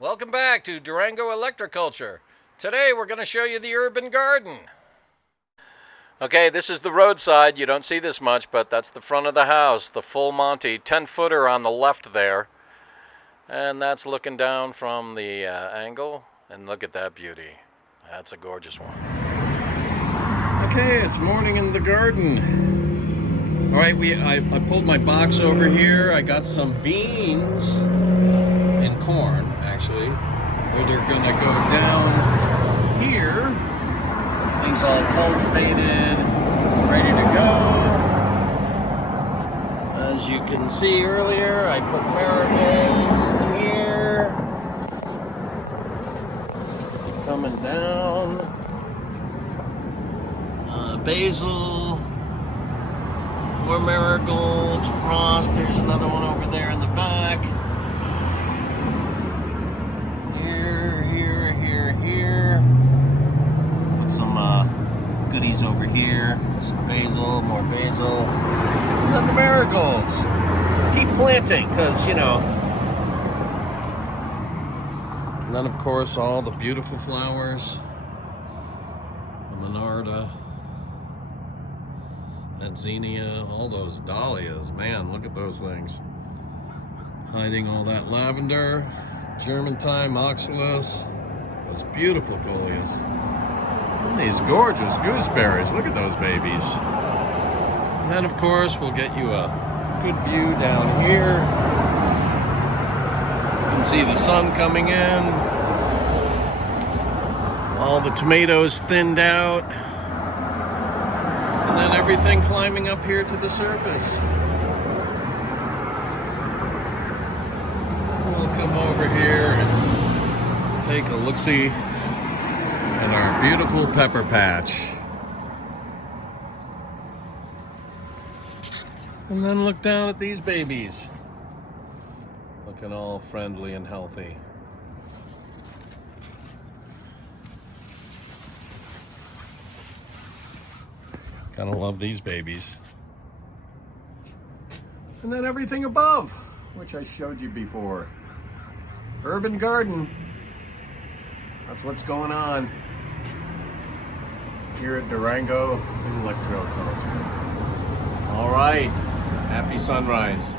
Welcome back to Durango Electro-Culture. Today we're going to show you the urban garden. Okay, this is the roadside. You don't see this much, but that's the front of the house, the full Monty 10-footer on the left there. And that's looking down from the angle. And look at that beauty. That's a gorgeous one. Okay, it's morning in the garden. All right, I pulled my box over here. I got some beans and corn, actually. They're gonna go down here. Everything's all cultivated, ready to go. As you can see earlier, I put marigolds in here. Coming down. Basil. More marigolds across. There's another one over there in the back. Here. Put some goodies over here. Some basil, more basil. And then the marigolds. Keep planting, because, you know. And then, of course, all the beautiful flowers. The monarda. That zinnia. All those dahlias. Man, look at those things. Hiding all that lavender. German thyme, oxalis. Those beautiful coleus. And these gorgeous gooseberries. Look at those babies. And then, of course, we'll get you a good view down here. You can see the sun coming in. All the tomatoes thinned out. And then everything climbing up here to the surface. We'll come over here and take a look-see at our beautiful pepper patch. And then look down at these babies. Looking all friendly and healthy. Kind of love these babies. And then everything above, which I showed you before. Urban garden. That's what's going on here at Durango Electro-Culture. All right, happy sunrise.